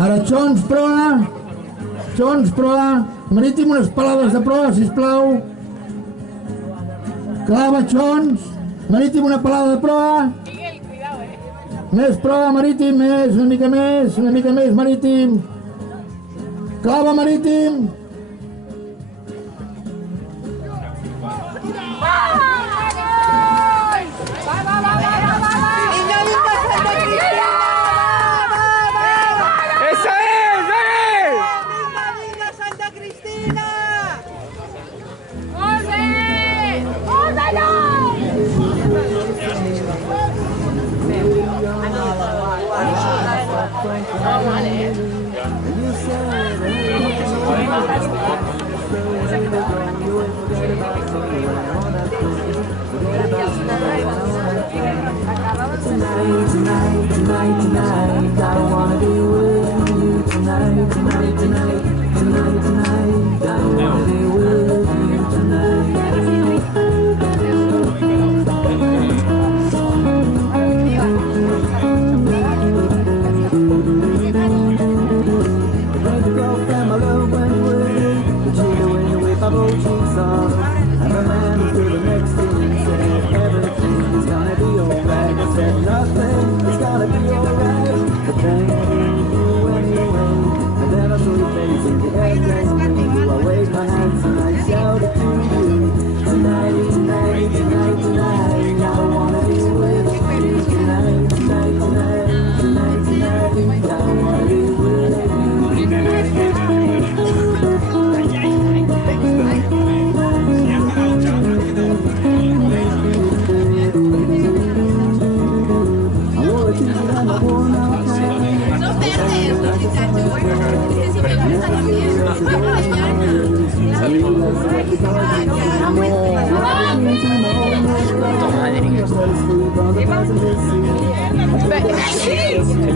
Ara, Xons, proa. Xons, proa. Marítim, unes paraules de proa, sisplau. Clava, Xons. Marítim, una paraula de proa. Més proa, Marítim, més, una mica més, Marítim. Clava, Marítim.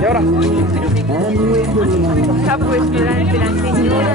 Señora. Capo esperante la señora.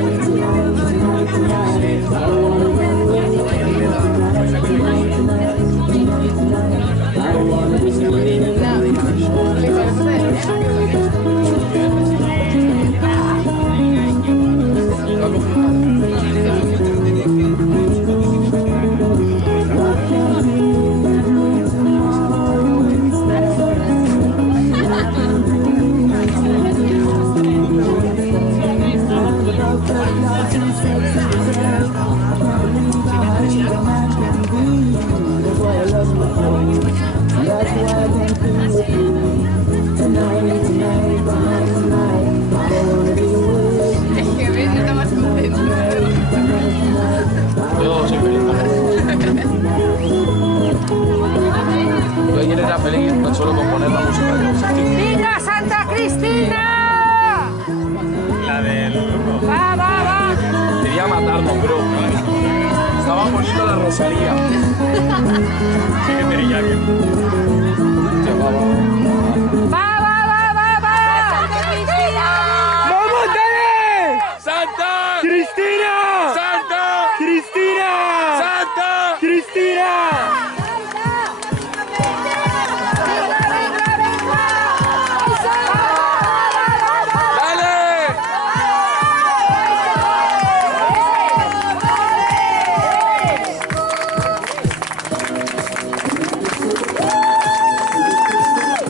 Solo con poner la música. ¡Venga, Santa Cristina! La del grupo. Va. Quería matarnos, bro. Estaba poniendo la Rosalía.